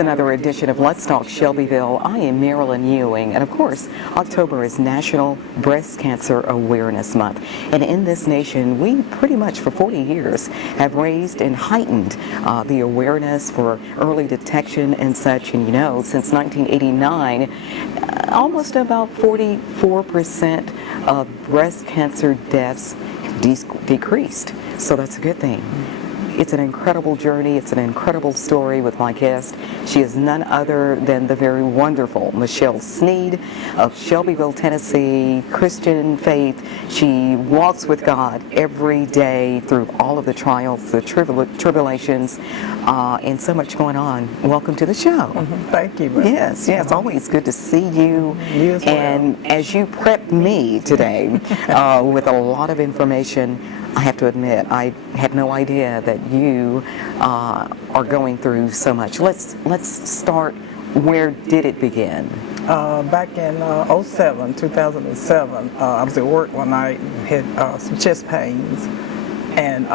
another edition of Let's Talk Shelbyville. I am Marilyn Ewing, and of course, October is National Breast Cancer Awareness Month. And in this nation, we pretty much for 40 years have raised and heightened the awareness for early detection and such. And you know, since 1989, almost about 44% of breast cancer deaths decreased. So that's a good thing. It's an incredible journey. It's an incredible story with my guest. She is none other than the very wonderful Michelle Sneed of Shelbyville, Tennessee, Christian faith. She walks with God every day through all of the trials, the tribulations, and so much going on. Welcome to the show. Thank you. Yes, yes, always good to see you. You as well. And as you prepped me today with a lot of information, I have to admit, I had no idea that you are going through so much. Let's start. Where did it begin? Back in 2007, I was at work one night and had some chest pains, and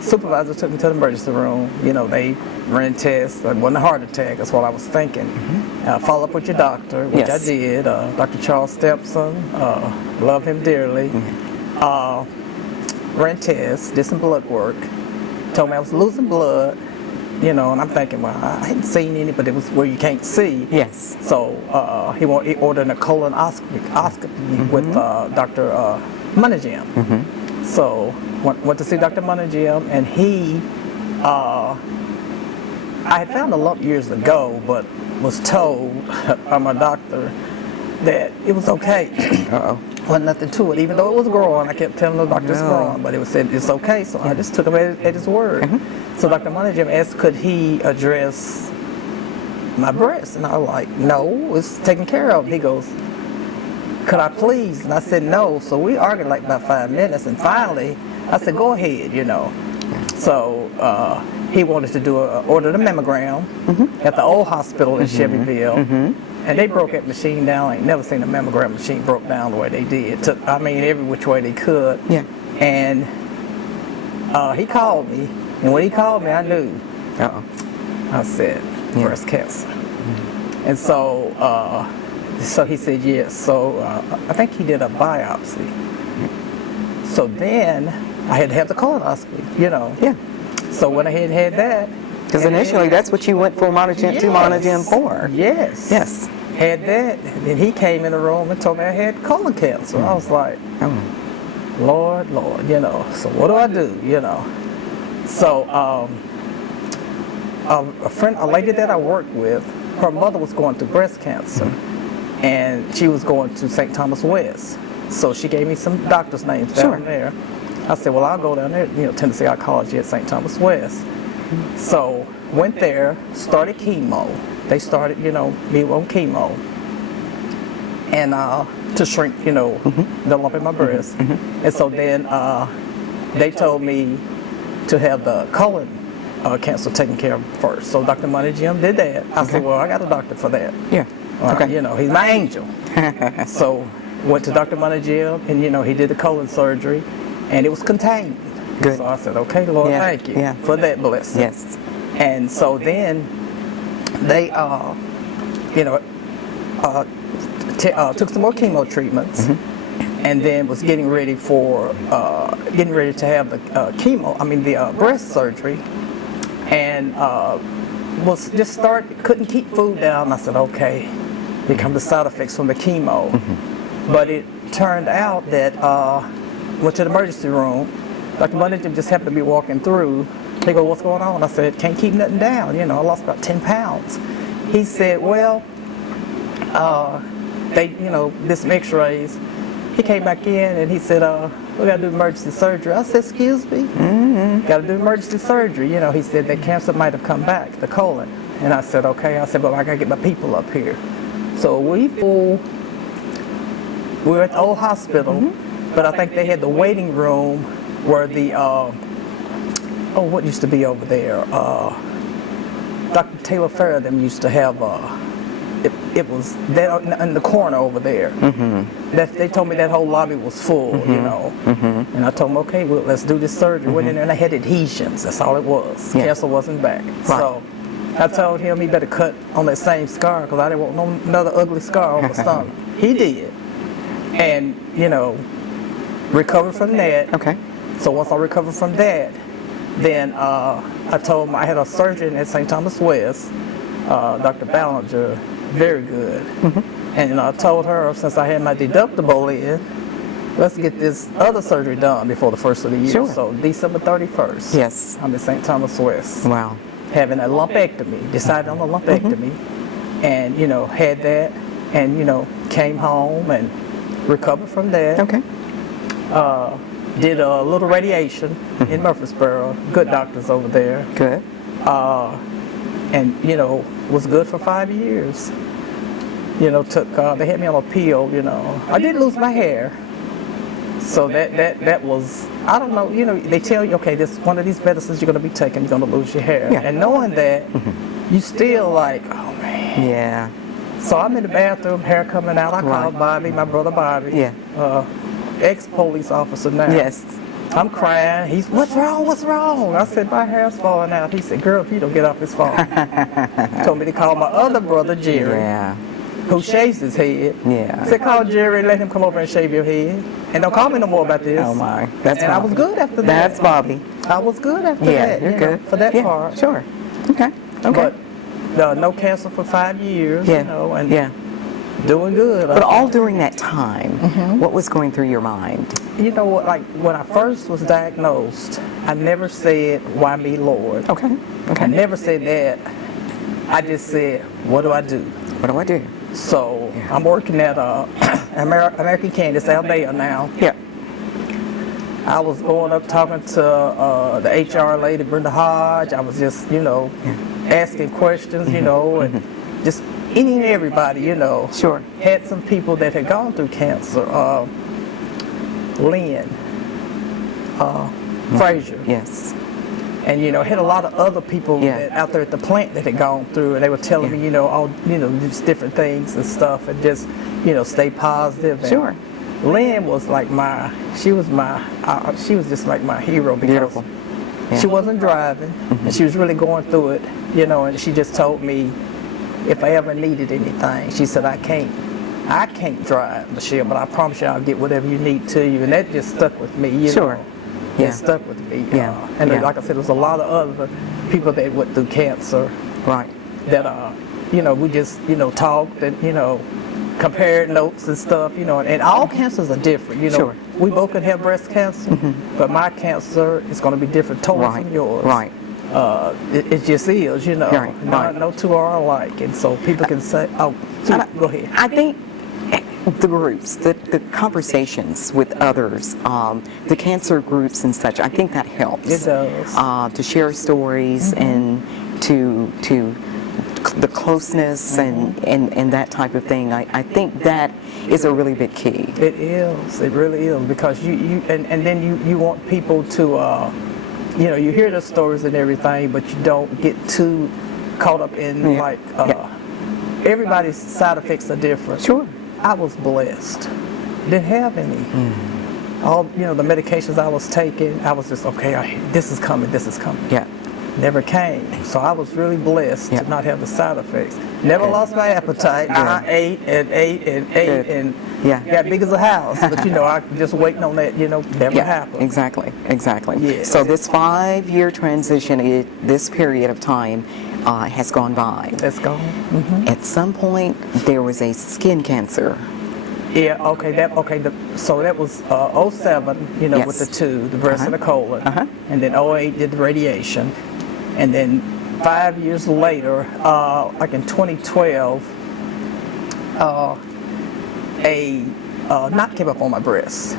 supervisor took me to the emergency room. You know, they ran tests. It wasn't a heart attack. That's what I was thinking. Follow up with your doctor, which Yes. I did. Dr. Charles Stepson, love him dearly. Ran tests, did some blood work, told me I was losing blood, you know, and I'm thinking, well, I hadn't seen any, but it was where you can't see. Yes. So he ordered a colonoscopy with Dr. Monaghan. So went to see Dr. Monaghan, and he, I had found a lump years ago, but was told by my doctor that it was okay. Wasn't nothing to it, even though it was growing. I kept telling the doctor it's growing, but it was said it's okay. So I just took him at his word. So Dr. Monaghan asked, could he address my breast? And I was like, no, it's taken care of. He goes, could I please? And I said no. So we argued like about 5 minutes, and finally I said, go ahead, you know. So he wanted to order the mammogram at the old hospital in Shelbyville. And they broke that machine down. I ain't never seen a mammogram machine broke down the way they did. I mean, every which way they could. Yeah. And he called me, and when he called me, I knew. I said, breast cancer. And so, so he said yes. So I think he did a biopsy. So then I had to have the colonoscopy, you know. Yeah. So went ahead and had that. Because initially, that's what you went for Monaghan for. Yes. Yes. Had that. And then he came in the room and told me I had colon cancer. I was like, Lord, you know. So what do I do, you know? So a lady that I worked with, her mother was going through breast cancer, and she was going to St. Thomas West. So she gave me some doctors' names down there. I said, well, I'll go down there, you know, Tennessee Oncology at St. Thomas West. So went there, started chemo. They started, you know, me on chemo, and to shrink, you know, the lump in my breast. And so then they told me to have the colon cancer taken care of first. So Dr. Monaghan did that. I said, well, I got a doctor for that. Yeah. You know, he's my angel. So went to Dr. Monaghan, and you know, he did the colon surgery, and it was contained. Good. So I said, okay, Lord, thank you for that blessing. Yes. And so then they, you know, took some more chemo treatments, and then was getting ready to have the the breast surgery, and was just couldn't keep food down. I said, okay, here come the side effects from the chemo. But it turned out that went to the emergency room. Dr. Monaghan just happened to be walking through. He goes, what's going on? I said, can't keep nothing down. You know, I lost about 10 pounds. He said, well, they, you know, did some x-rays. He came back in and he said, we got to do emergency surgery. I said, excuse me? Got to do emergency surgery. You know, he said that cancer might have come back, the colon. And I said, okay. I said, but I got to get my people up here. So we were at the old hospital, but I think they had the waiting room where the, what used to be over there? Dr. Taylor Farrah them used to have, it was that in the corner over there. That they told me that whole lobby was full, you know. And I told them, okay, well, let's do this surgery. Went in there and I had adhesions. That's all it was. Cancer wasn't back. So I told him he better cut on that same scar because I didn't want another ugly scar on my stomach. He did. And, recovered from that. Okay. So once I recovered from that, then I told him I had a surgeon at St. Thomas West, Dr. Ballinger, very good. And I told her, since I had my deductible in, let's get this other surgery done before the first of the year. Sure. So December 31st, Yes. I'm at St. Thomas West. Wow. Having a lumpectomy, decided on a lumpectomy, and, had that, and, came home and recovered from that. Okay. Did a little radiation in Murfreesboro, good doctors over there. Good. And was good for 5 years. They had me on a pill. I did lose my hair, so that was, I don't know. They tell you, okay, this one of these medicines you're going to be taking, you're going to lose your hair, Yeah. and knowing that, you still like, oh man. Yeah. So I'm in the bathroom, hair coming out. I called Bobby, my brother Bobby, Yeah. ex-police officer now. Yes. I'm crying. He's, what's wrong? What's wrong? I said, my hair's falling out. He said, girl, if you don't get off this phone. Told me to call my other brother, Jerry, Yeah. who shaves his head. Yeah. I said, call Jerry and let him come over and shave your head. And don't call me no more about this. Oh my. That's And I Bobby. was good after that. That's Bobby. I was good after Yeah, that. you're good. For that Yeah, part. Sure. Okay. Okay. But no cancer for 5 years, Yeah. and Yeah. doing good. But all during that time, what was going through your mind? You know what, like when I first was diagnosed, I never said, why me, Lord? Okay. I Okay. never said that. I just said, what do I do? What do I do? So Yeah. I'm working at American Candy Albea now. Yeah. I was going up talking to the HR lady, Brenda Hodge. I was just, asking questions, and just any and everybody, Sure. Had some people that had gone through cancer. Lynn, Frazier. Yes. And had a lot of other people Yeah. that out there at the plant that had gone through, and they were telling Yeah. me, all just different things and stuff, and just stay positive. And Sure. Lynn was like she was just like my hero because Beautiful. Yeah. she wasn't driving, and she was really going through it, and she just told me if I ever needed anything, she said, I can't drive, Michelle, but I promise you I'll get whatever you need to you, and that just stuck with me. Sure. Yeah. It stuck with me. Yeah. And Yeah. like I said, there was a lot of other people that went through cancer Right. that, we just, talked and, compared notes and stuff, and all cancers are different, Sure. We both can have breast cancer, but my cancer is going to be different totally Right. from yours. Right. It just is, Right. Right. No two are alike, and so people can say, go ahead. I think the groups, the conversations with others, the cancer groups and such, I think that helps. It does. To share stories and to the closeness and that type of thing. I think that is a really big key. It is. It really is, because you then you want people to, you hear the stories and everything, but you don't get too caught up in everybody's side effects are different. Sure. I was blessed. Didn't have any. All the medications I was taking, I was just okay. This is coming. This is coming. Yeah. Never came. So I was really blessed Yeah. to not have the side effects. Never lost my appetite. I ate and ate and ate Good. and Yeah. got big as a house. But I just waiting on that. Never happened. Exactly. Yes. So this 5-year transition, this period of time has gone by. That's gone. At some point, there was a skin cancer. Yeah. Okay. So that was 07. Yes. With the two, the breast and the colon, and then 08 did the radiation, and then 5 years later, like in 2012, a knot came up on my breast,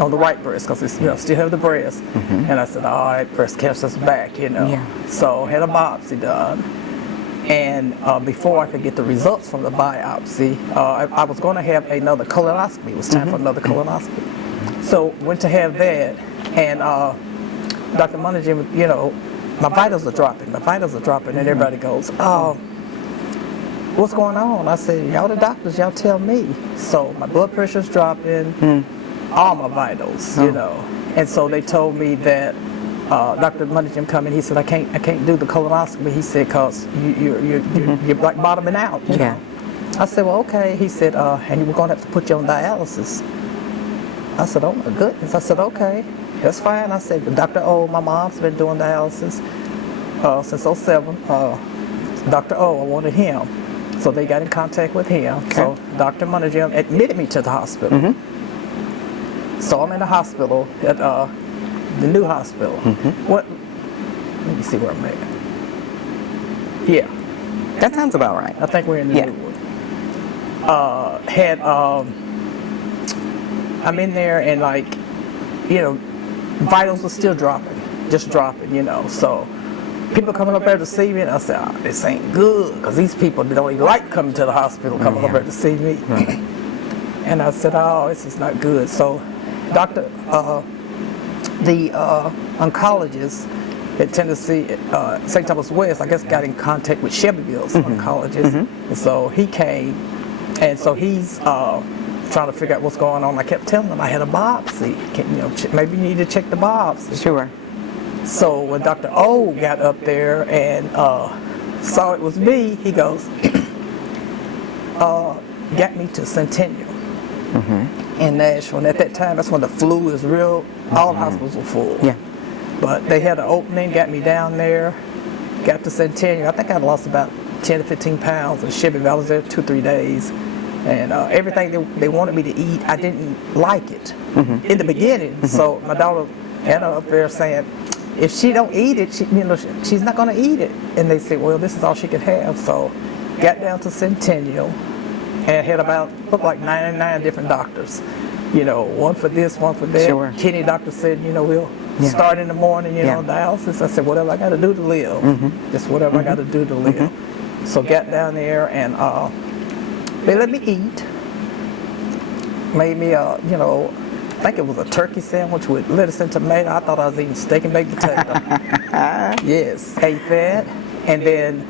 on the right breast, because it's still have the breast, and I said, all right, breast cancer's back, Yeah. So had a biopsy done, and before I could get the results from the biopsy, I was going to have another colonoscopy. It was time for another colonoscopy. So went to have that, and Dr. Monahan, my vitals are dropping, and everybody goes, what's going on? I said, y'all the doctors, y'all tell me. So my blood pressure's dropping, all my vitals, And so they told me that Dr. Monaghan come in. He said, I can't do the colonoscopy. He said, cause you're like bottoming out. You know? I said, well, okay. He said, and we're gonna have to put you on dialysis. I said, oh my goodness. I said, okay, that's fine. I said, Dr. O, my mom's been doing dialysis since '07. Dr. O, I wanted him. So they got in contact with him. Okay. So Dr. Monaghan admitted me to the hospital. So I'm in the hospital at the new hospital. What? Let me see where I'm at. Yeah. That sounds about right. I think we're in the new one. I'm in there and like, you know, vitals are still dropping, just dropping, you know. So people coming up there to see me, and I said, oh, this ain't good, because these people don't even like coming to the hospital, coming up there to see me. And I said, oh, this is not good. So the oncologist at Tennessee, St. Thomas West, I guess, got in contact with Shelbyville's oncologist. And so he came, and so he's trying to figure out what's going on. I kept telling him I had a biopsy. Maybe you need to check the biopsy. Sure. So when Dr. O got up there and saw it was me, he goes, got me to Centennial in Nashville. And at that time, that's when the flu was real. All hospitals were full. Yeah. But they had an opening, got me down there, got to Centennial. I think I lost about 10 to 15 pounds in Shelbyville. I was there 2-3 days. And everything they wanted me to eat, I didn't like it in the beginning. So my daughter Anna up there saying, if she don't eat it, she's not going to eat it. And they said, well, this is all she could have. So got down to Centennial and had looked like 99 different doctors. You know, one for this, one for that. Sure. Kidney doctor said, we'll start in the morning, dialysis. I said, whatever I got to do to live. Just whatever I got to do to live. So got down there and they let me eat. Made me, I think it was a turkey sandwich with lettuce and tomato. I thought I was eating steak and baked potato. Yes, ate that. And then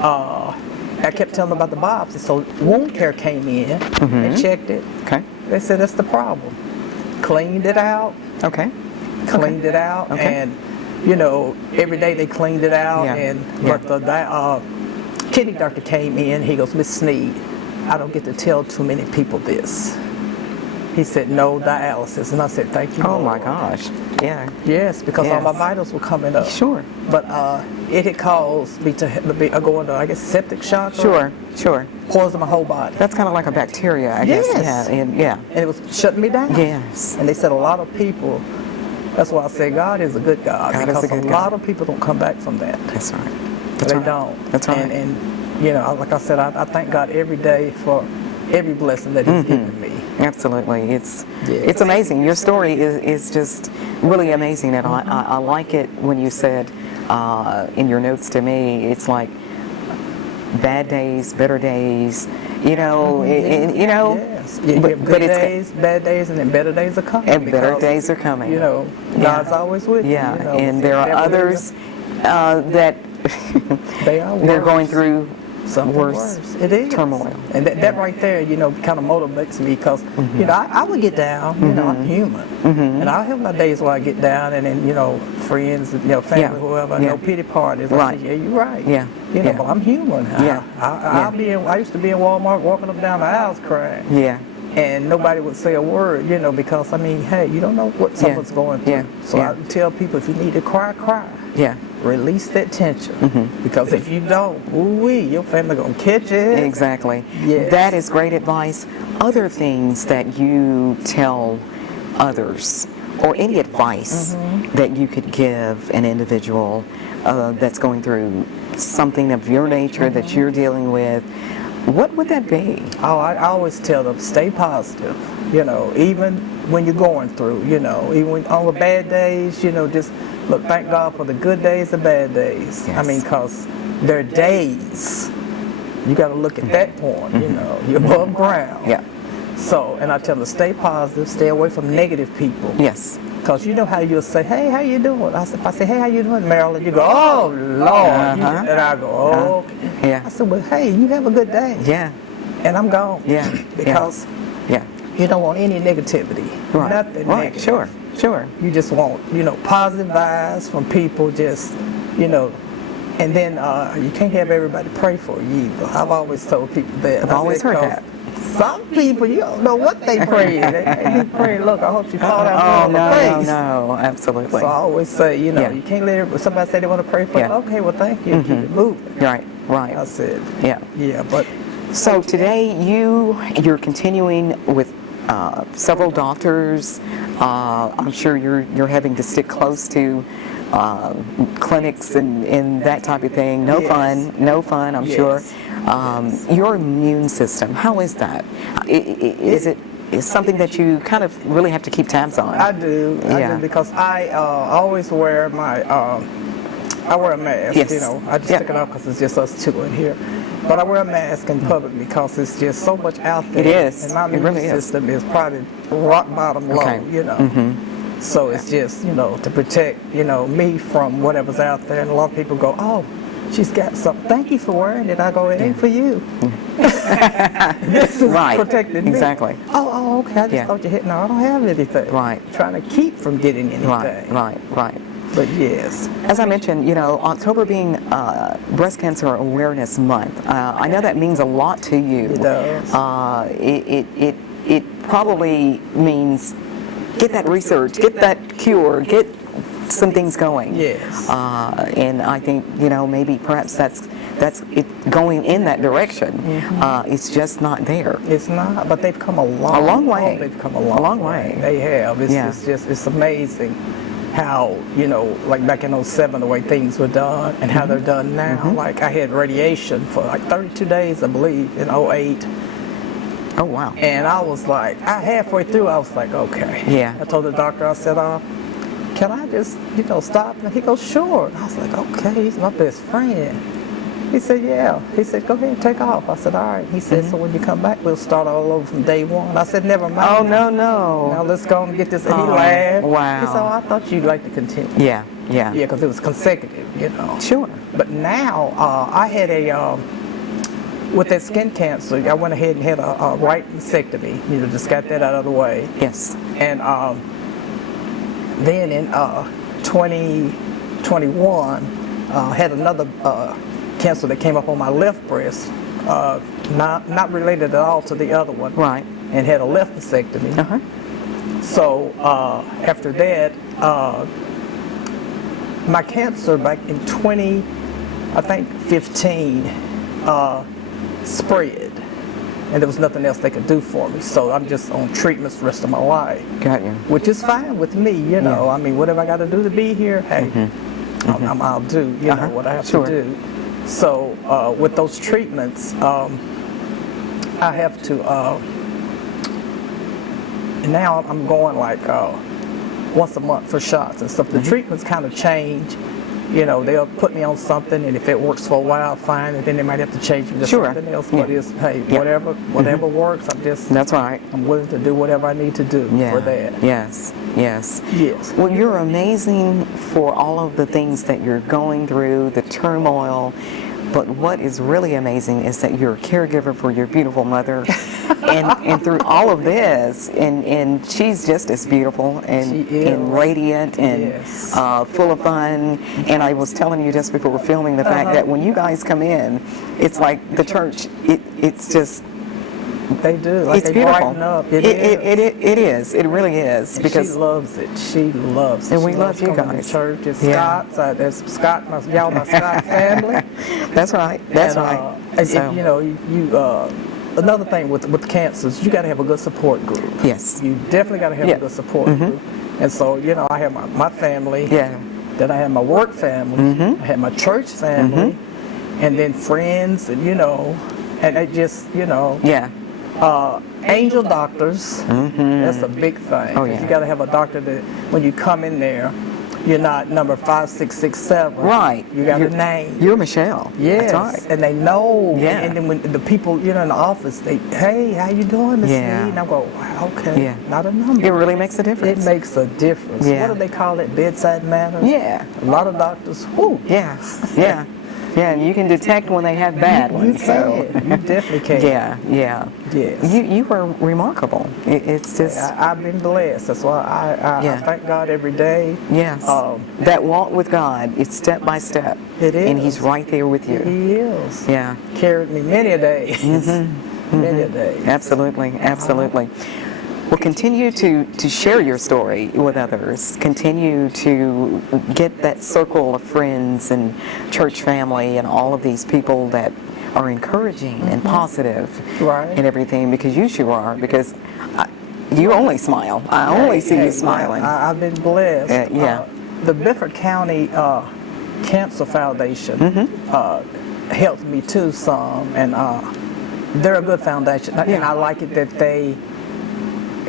I kept telling them about the biopsy. So wound care came in and checked it. Okay. They said, that's the problem. Cleaned it out. Okay. Cleaned it out. Okay. And, every day they cleaned it out. But the kidney doctor came in. He goes, Miss Sneed, I don't get to tell too many people this. He said, no dialysis. And I said, thank you, Oh, Lord. my gosh. Yeah. Yes, because all my vitals were coming up. Sure. But it had caused me to go into, I guess, septic shock. Sure. Poison my whole body. That's kind of like a bacteria, I guess. Yes. Yeah. And it was shutting me down. Yes. And they said a lot of people, that's why I say God is a good God. God because is a good lot God. of people don't come back from that. That's right. They don't. That's right. And like I said, I thank God every day for every blessing that He's given me. Absolutely. It's amazing. Your story is just really amazing. And I like it when you said in your notes to me, it's like bad days, better days, Yes. You have good days, bad days, and then better days are coming. And better days are coming. God's always with you. Yeah, and there are others that they're going through something worse. It is turmoil. And that right there, kind of motivates me because, I would get down. I'm human. And I'll have my days where I get down and then, friends, family, whoever, no pity parties. Right. I say, yeah, you're right. Yeah. But I'm human. Yeah. I used to be in Walmart walking up and down the aisles crying. Yeah. And nobody would say a word, because, hey, you don't know what someone's going through. Yeah. So I tell people, if you need to cry, cry. Yeah. Release that tension. Because if you don't, your family going to catch it. Exactly. Yes. That is great advice. Other things that you tell others, or any advice that you could give an individual that's going through something of your nature that you're dealing with, what would that be? Oh, I always tell them, stay positive, even when you're going through, even on the bad days, just look, thank God for the good days and bad days. Yes. Because they're days. You got to look at that point, you're above ground. Yeah. So, and I tell them, stay positive, stay away from negative people. Yes. Because you know how you'll say, hey, how you doing? If I say, hey, how you doing, Marilyn? You go, oh, Lord. And I go, oh, okay. Yeah. I said, well, hey, you have a good day. Yeah. And I'm gone. Yeah. Because Yeah. you don't want any negativity. Right. Nothing Right. negative. Sure. Sure. You just want, positive vibes from people, just, and then you can't have everybody pray for you either. I've always told people that. I've always heard that. Some people, you don't know what they praying. They be praying, look, I hope she fall down on the face. No, absolutely. So I always say, you can't let everybody, somebody say they want to pray for you. Okay, well, thank you. Keep it moving. Right. I said, yeah, but. So today you're continuing with several doctors. I'm sure you're having to stick close to clinics and that type of thing. No fun, I'm sure. Your immune system, how is that? Is it something that you kind of really have to keep tabs on? I do, because I always wear my, I wear a mask, Yes. I just stick it up because it's just us two in here. But I wear a mask in public because it's just so much out there. It is. And my immune really system is probably rock bottom low, So it's just, to protect, me from whatever's out there. And a lot of people go, oh, she's got something. Thank you for wearing it. I go, it ain't for you. This is protecting me. Exactly. Oh, okay. I just thought you hit. No, I don't have anything. Right. Trying to keep from getting anything. Right. But yes. As I mentioned, October being Breast Cancer Awareness Month, I know that means a lot to you. It does. It probably means get that research, get that cure, get some things going. Yes. And I think, maybe perhaps that's it going in that direction. It's just not there. It's not, but they've come a long way. Oh, they've come a long way. They have. It's amazing how, like back in 07, the way things were done and how they're done now. Like I had radiation for like 32 days, I believe, in 08. Oh, wow. And I was like, halfway through, I was like, okay. Yeah. I told the doctor, I said, can I just, stop? And he goes, sure. And I was like, okay, he's my best friend. He said, yeah. He said, go ahead and take off. I said, all right. He said, so when you come back, we'll start all over from day one. I said, never mind. Oh, no. Now let's go and get this. And he laughed. Wow. He said, oh, I thought you'd like to continue. Yeah. Yeah, because it was consecutive, Sure. But now, I had with that skin cancer, I went ahead and had a right mastectomy, just got that out of the way. Yes. And then in 2021, had another cancer that came up on my left breast, not related at all to the other one. Right. And had a left mastectomy. So after that, my cancer back in 15, spread, and there was nothing else they could do for me. So I'm just on treatments the rest of my life. Got you. Which is fine with me, I mean, whatever I got to do to be here, hey, I'll do, what I have to do. So with those treatments, I have to, and now I'm going like once a month for shots and stuff. The treatments kind of change. They'll put me on something, and if it works for a while, fine, and then they might have to change me to something else. But it's, hey, whatever works, That's right. I'm willing to do whatever I need to do for that. Yes. Well, you're amazing for all of the things that you're going through, the turmoil. But what is really amazing is that you're a caregiver for your beautiful mother, and through all of this, and she's just as beautiful and radiant and full of fun. And I was telling you just before we're filming the fact that when you guys come in, it's like the church. It's just. They do. Like it's they beautiful. brighten up. It is. It really is. And because she loves it. She loves it. And we love you coming guys. to church. It's Scott's. There's Scott. Y'all my Scott family. That's right. That's right. Another thing with cancers, you got to have a good support group. Yes. You definitely got to have a good support group. And so, I have my family. Yeah. Then I have my work family. I have my church family. And then friends, and and it just, angel doctors, that's a big thing. Oh, yeah. You got to have a doctor that when you come in there, you're not number 5667. Right. You got a name. You're Michelle. Yes. That's right. And they know. Yeah. And then when the people, in the office, hey, how you doing, Miss Sneed? And I go, wow, okay. Yeah. Not a number. It really makes a difference. It makes a difference. Yeah. What do they call it? Bedside manner? Yeah. A lot of doctors, whoo. Yeah. Yeah, and you can detect when they have bad You ones. So. can. You definitely can. Yeah, yeah. Yes. You are remarkable. It's just. I've been blessed. That's why I Yeah. thank God every day. Yes. That walk with God, it's step by step. It is. And He's right there with you. He is. Yeah. Carried me many a day. Many a day. Absolutely, absolutely. Well, continue to share your story with others. Continue to get that circle of friends and church family and all of these people that are encouraging and positive Right. and everything, because you sure are, because you only smile. I only see you smiling. I've been blessed. Yeah. The Bedford County Cancer Foundation helped me too some, and they're a good foundation. And I like it that they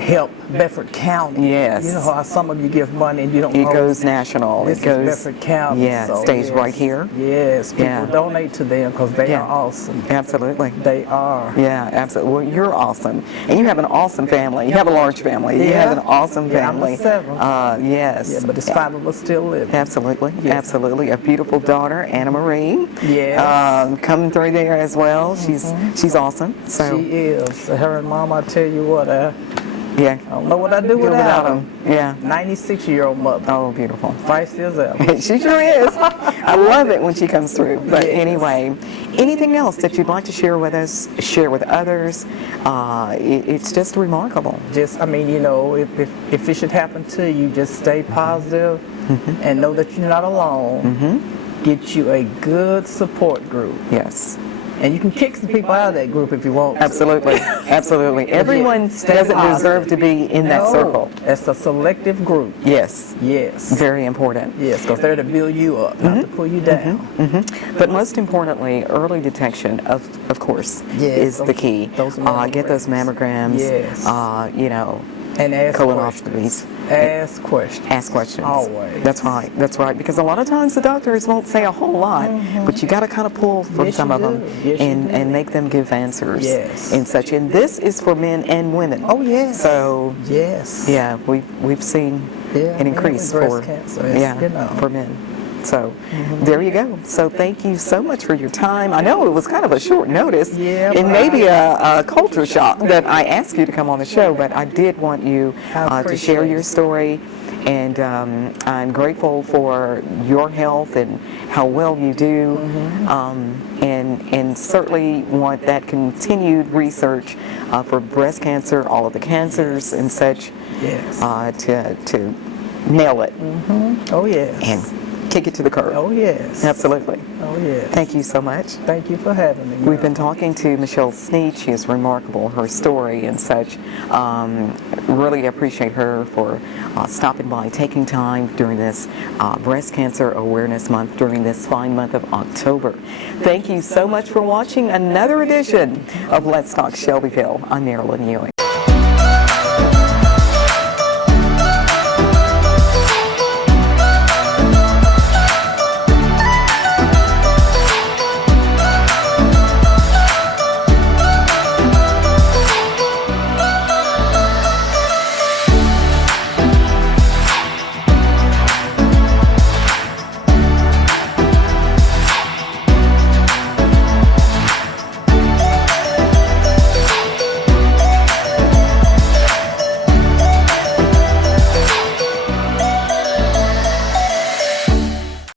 help Bedford County. Yes. You know how some of you give money and you don't It know. goes national. This It goes. is Bedford County. Yeah, so it stays yes. right here. Yes, people Yeah. donate to them because they Yeah. are awesome. Absolutely. They are. Yeah, absolutely. Well, you're awesome. And you have an awesome family. You have a large family. You have an awesome Yeah, I'm the family. seventh. Yes. Yeah, but it's 5 of us still living. Absolutely. Yes. Absolutely. A beautiful daughter, Anna Marie. Yes. Coming through there as well. She's awesome. So, She is. Her and Mom, I tell you what, yeah. I don't know what I'd do without them. Yeah. 96-year-old mother. Oh, beautiful. Feisty as ever. She sure is. I love it when she comes through. But Yes. anyway, anything else that you'd like to share with us, share with others? It's just remarkable. Just, I mean, you know, if it should happen to you, just stay positive and know that you're not alone. Get you a good support group. Yes. And you can kick some people out of that group if you want. Absolutely. Absolutely. Everyone Stay doesn't positive. deserve to be in that No, circle. It's a selective group. Yes. Yes. Very important. Yes, because they're to build you up, not to pull you down. But most importantly, early detection, of course, Yes, is the those- key. those Get those mammograms. Yes. You know, And ask colonoscopies. questions. Ask questions. Ask questions. Always. That's right. That's right. Because a lot of times the doctors won't say a whole lot, but you got to kind of pull from Yes, some you of them do. Yes, you do. and make them give answers. Yes. And such. And this is for men and women. Oh, yes. So Yes. yeah, we've seen Yeah, an increase breast for cancer, it's, you know. for men. So there you go. So thank you so much for your time. I know it was kind of a short notice, Yeah, and but maybe a culture shock that I asked you to come on the show, but I did want you I to share appreciate your it. story, and I'm grateful for your health and how well you do, and certainly want that continued research for breast cancer, all of the cancers and such, Yes. to nail it Oh, yes. and kick it to the curb. Oh, yes. Absolutely. Oh, yes. Thank you so much. Thank you for having me. We've been talking to Michelle Sneed. She is remarkable, her story and such. Really appreciate her for stopping by, taking time during this Breast Cancer Awareness Month, during this fine month of October. Thank you so much for watching another edition of Let's Talk Shelbyville. I'm Marilyn Ewing.